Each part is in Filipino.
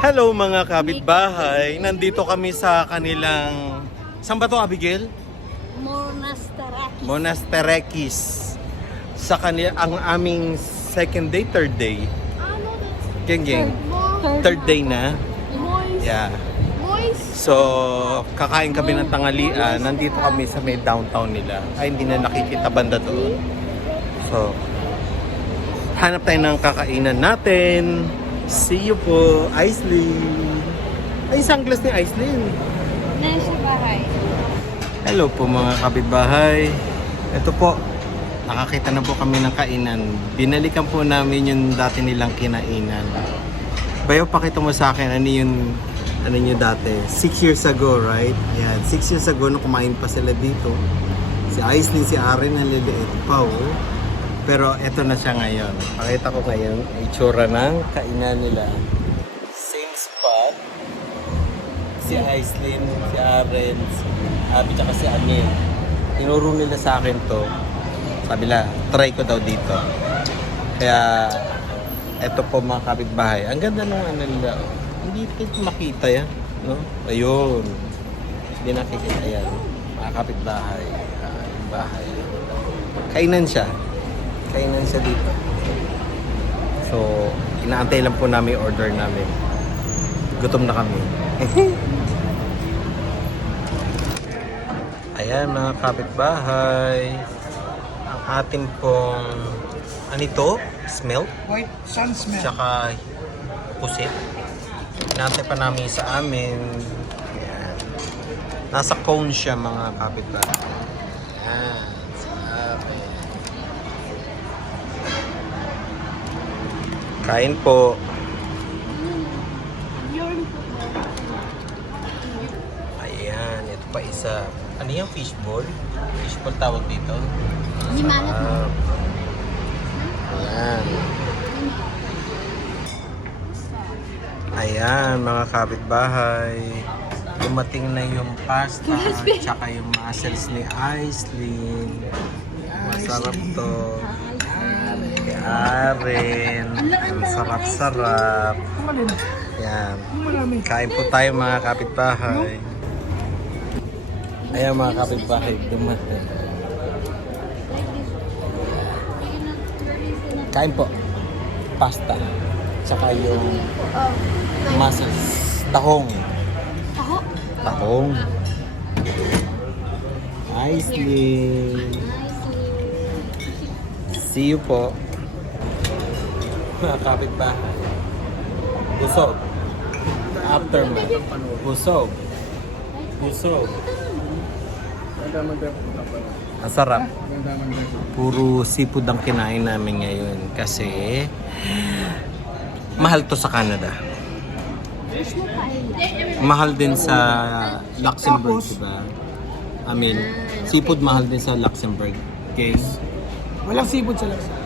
Hello mga kapitbahay, nandito kami sa kanilang... Saan ba to, Abigail? Monasterakis. Monasterakis. Sa kanila, ang aming second day, third day. Geng. Third day na. Moist. Yeah. Moist. So, kakain kami ng tanghalian. Nandito kami sa may downtown nila. Ay, hindi na nakikita banda doon. So, hanap tayo ng kakainan natin. See you po, Aislinn. Ay, sunglass ni Aislinn. Nasa bahay. Hello po mga kapitbahay. Ito po, nakakita na po kami ng kainan. Binalikan po namin yung dati nilang kinainan. Bayo, pakita mo sa akin ano nyo dati. 6 years ago, right? Ayan, 6 years ago nung kumain pa sila dito. Si Aislinn, si Aren, ang liliit pa, oh. Pero eto na siya ngayon. Pakita ko ngayon ang itsura ng kainan nila. Same spot. Si Aislinn, si Aren, si Abby, tsaka si Amel. Tinuro nila sa akin to. Sabi nila, try ko daw dito. Kaya, eto po mga kapitbahay. Ang ganda ng ano nila. Hindi ito makita yan. No? Ayun. Hindi nakikita yan. Mga kapitbahay. Yung bahay. Kainan siya. Kainan siya dito. So, inaantay lang po namin yung order namin. Gutom na kami. Ayan mga kapitbahay. Ang ating pong ano ito? Smelt? White sun smell. Tsaka pusit. Inaantay pa namin sa amin. Ayan. Nasa cone siya mga kapitbahay. Ayan. Kain po. Ayan, ito pa isa. Ano yung fishball? Fishball tawag dito? Hindi malat mo. Ayan. Ayan, mga kapitbahay. Dumating na yung pasta, tsaka yung mussels ni Aislinn. Masarap to. Kay Aren. Ang sarap-sarap. Ayan. Kain po tayo mga kapitbahay. Ayan mga kapitbahay, dumating. Kain po. Pasta. Tsaka yung mussels. Tahong. Taho. Tahong. Aislinn. See you po. Mga kapitbahay. Busog. Aftermath. Busog. Busog. Ang sarap. Puro seafood ang kinain namin ngayon kasi mahal to sa Canada. Mahal din sa Luxembourg, diba? I mean, seafood mahal din sa Luxembourg. Okay? Walang seafood sa laksa.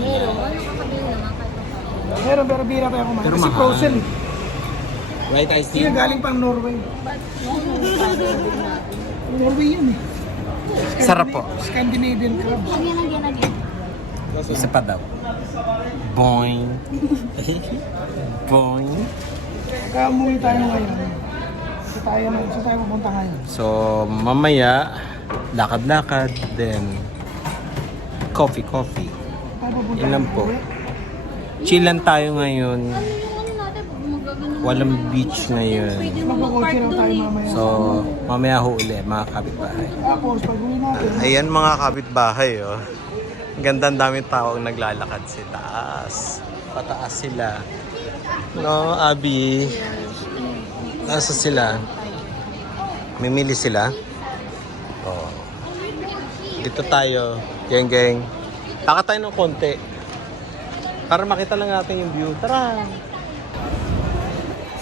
Meron. Ano kakabili naman kayo? Meron, pero bira pa ako kumain. Pero Kasi mahal. frozen eh. Right, I see. Hindi galing pang Norway. Norway yun eh. Sarap po. Scandinavian crab. Lagyan. Isa pa daw. Boing. Boing. Kaya umuwi tayo ngayon. Saan tayo pupunta ngayon? So, mamaya, lakad-lakad, then coffee. Tayo pupunta Yun lang po. Chill lang tayo ngayon. Ano natin? Magagano. Walang beach ngayon. Pwede mo Magkakotse lang tayo mamaya. So, mamaya ho ulit, mga kapitbahay. Tapos, pag uwi natin, Ayan mga kapitbahay, oh. Ang ganda, ang daming tao ang naglalakad sa taas. Pataas sila. No, Abby? Nasa sila? Mimili sila? Oh. Dito tayo. Geng. Taka tayo ng konti. Para makita lang natin yung view. Tara!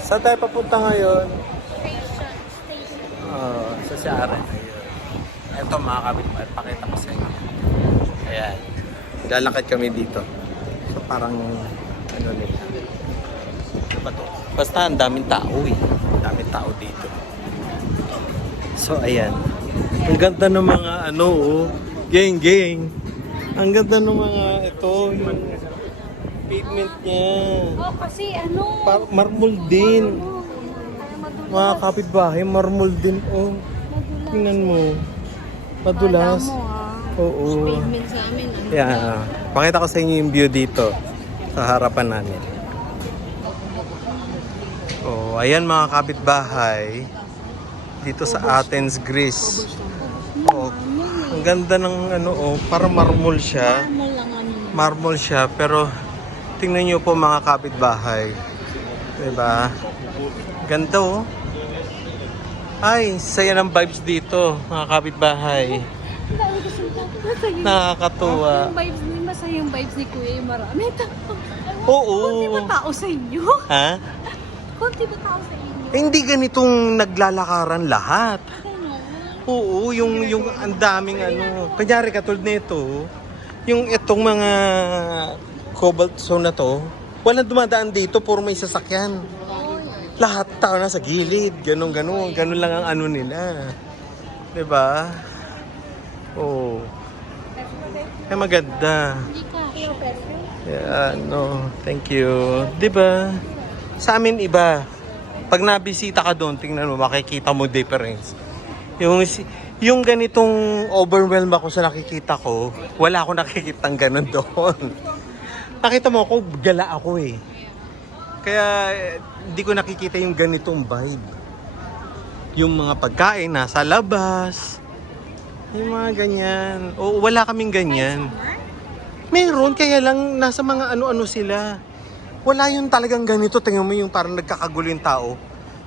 Saan tayo papunta ngayon? Sa Siaran. Ito mga kapitbahay, pakita ko sa inyo. Ayan. Lalakad kami dito. So parang ano nila. Ano ba to? Basta ang daming tao eh. Ang daming tao dito. So ayan. Ang ganda ng mga ano oh. Geng. Ang ganda ng mga ito. pavement niya. Oh, kasi ano? Marmol din. Ay, madulas. Mga kapitbahay, marmol din. Oh, Madulas. tingnan mo. Madulas. Kala mo, ah. Oo. Pavement sa amin. Ano? Yeah. Pakita ko sa inyo yung view dito sa harapan namin. Oh, ayan mga kapitbahay. Dito sa Athens, Greece. Oh, ang ganda ng ano, oh, parang marmol siya. Ano lang ano. Marmol siya, pero tingnan niyo po mga kapitbahay. Diba? Ganda oh. Ay, saya ng vibes dito, mga kapitbahay. Lagi kasi masaya. Nakakatuwa. Yung vibes ni masaya yung vibes ni Kuya yung marami tao. Oo. Konti ba tao sa inyo? Ha? Konti ba tao sa inyo? Hindi ganitong naglalakaran lahat. Ano? Oo, yung ang daming ano. Kunyari katulad nito, yung itong mga cobalt zone na to, walang dumadaan dito, puro may sasakyan. Lahat tao na sa gilid, ganun lang ang ano nila. 'Di ba? Oo. Ay maganda. Hindi ka. Yeah, no, thank you. 'Di ba? Sa amin iba. Pag nabisita ka doon, tingnan mo, makikita mo difference. Yung ganitong overwhelm ako sa nakikita ko, wala akong nakikitang ganun doon. Nakita mo ako, gala ako eh. Kaya hindi ko nakikita yung ganitong vibe. Yung mga pagkain nasa labas, yung mga ganyan. O wala kaming ganyan. Meron, kaya lang nasa mga ano-ano sila. Wala yung talagang ganito. Tingnan mo yung parang nagkakagulo yung tao.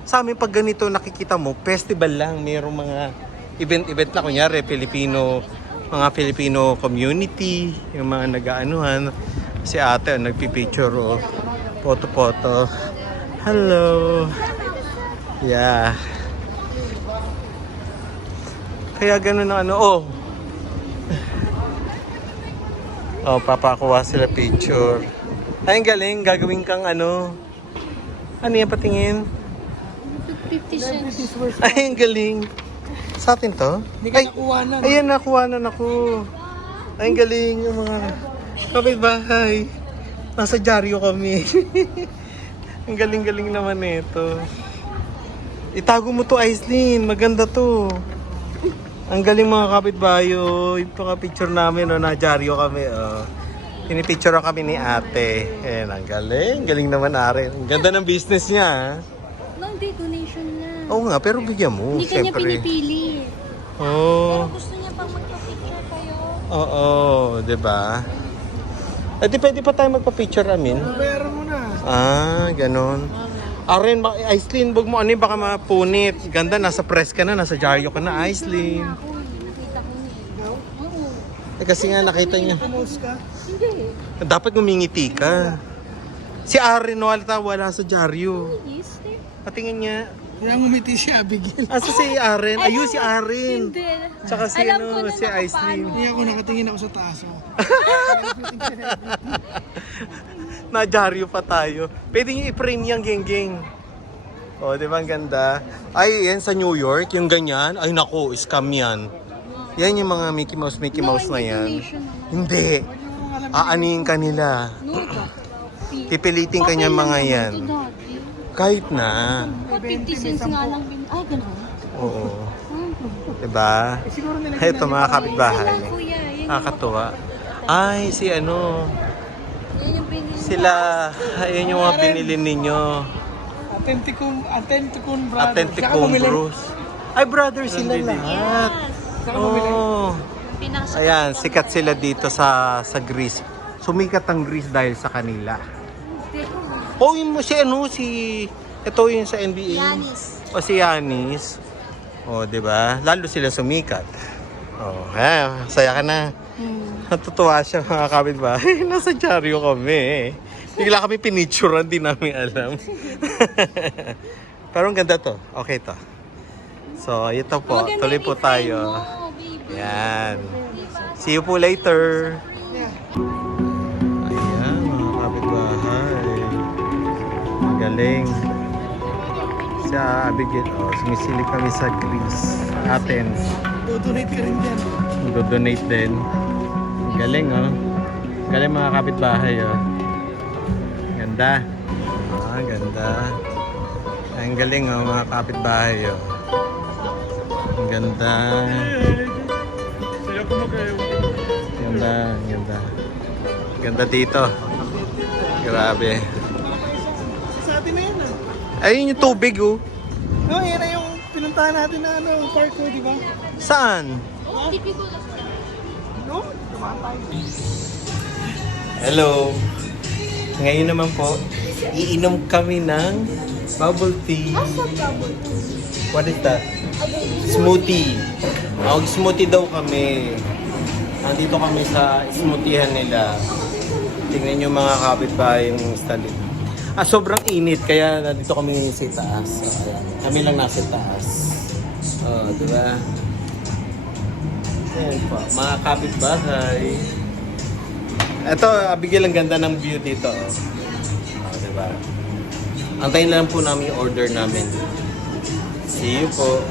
Sa amin pag ganito nakikita mo, festival lang. Mayroong mga event na kunyari, mga Filipino community, yung mga nag-aanuhan. Si ate nagpipicture o photo. Hello. Yeah. Kaya ganun ang ano. Oh, papakuha sila picture. Ay, ang galing. Gagawin kang ano. Ano yan patingin? 50 cents. Ay, ang galing. Sa atin to? Hindi ka nakuha na. Ayan, nakuhanan ako. Ay, ang galing. Yung mga kapitbahay. Nasa dyaryo kami. Ang galing-galing naman nito. Itago mo to, Aislinn. Maganda to. Ang galing mga kapitbayo. Ito nga picture namin, na dyaryo kami. Pinipicture kami ni ate. Ayan, ang galing. Galing naman are. Ang ganda ng business niya. Hindi, donation lang. Oo nga, pero bigyan mo. Hindi kanya Siyempre. pinipili. Oo. Pero gusto niya pang magpa-picture kayo. Oo, diba? Eh di pwede pa tayo magpa-picture, Amin. Bayaran mo na. Ah, ganun. Aren, Aislinn, wag mo ano baka mapunit. Ganda, nasa press ka na, nasa dyaryo ka na, Aislinn. Ako, nakita ko niya. Oo. Eh, kasi nga nakita niya. Pumost ka. Hindi. Dapat ngumingiti ka. Si Aren, wala sa dyaryo. Yes, eh. Patingin niya. Kaya ngumiti si Abigail. Asa si Aren? Ayun si Aren. Hindi. Tsaka si Alam ko na si Aislinn. Hindi ako nakatingin ako sa taas. Na dyaryo pa tayo. Pwede niyo i-frame yung geng-geng. Oh, di ba ang ganda? Ay, yan sa New York, yung ganyan. Ay nako, scam yan. Yan yung mga Mickey Mouse na yan. Hindi. Aanihin ka nila. No, Pipilitin ka niya mga yan. Kahit na. 50 cents nga lang. Ay, gano'n. Oo. Diba? Siguro nila Ito mga kapitbahay. Sila, kuya. Yan yung Nakakatuwa. Ay, si ano. Yan yung pinili. Sila, ayun yung mga binili ninyo. Authenticum brother. Authenticum Bruce. Ay, brother sila lahat. Oh. Ayan, sikat sila dito sa Greece. Sumikat ang Greece dahil sa kanila. Oh, yung ito yung sa NBA. Yanis. O si Yanis. Oh, 'di ba? Lalo sila sumikat. Oh, saya ka na. Natutuwa siya mga kapitbahay. Nasa dyaryo kami. Bigla kami pinicturean, di namin alam. Pero ang ganda to. Okay to. So, ito po. Tuloy po tayo. Yan. See you po later. Ayan, mga kapitbahay. Galing. Sa Abigail, sumisilip kami sa Greece, Athens. Do-donate ka rin dyan. Mag-donate din. Galing, Galing mga kapitbahay, Ganda. Ganda. Ang galing oh, mga kapitbahay oh. Ang ganda. Ganda, ganda. Ganda dito. Grabe. Sa atin na yan Ayun yung tubig oh. No, yan na yung pinuntahan natin na park ko, di ba? Saan? No? Dumaan tayo. Hello. Ngayon naman po, iinom kami ng bubble tea. What is that? Smoothie. Smoothie daw kami. Nandito kami sa smoothihan nila. Tingnan nyo mga kapitbahay yung style. Sobrang init kaya nandito kami sa taas. Ayan. Kami lang nasa taas. Diba? Ayan po, mga kapitbahay. Ito, bigyan lang ganda ng view dito. Diba? Antayin lang po namin yung order namin. See you po.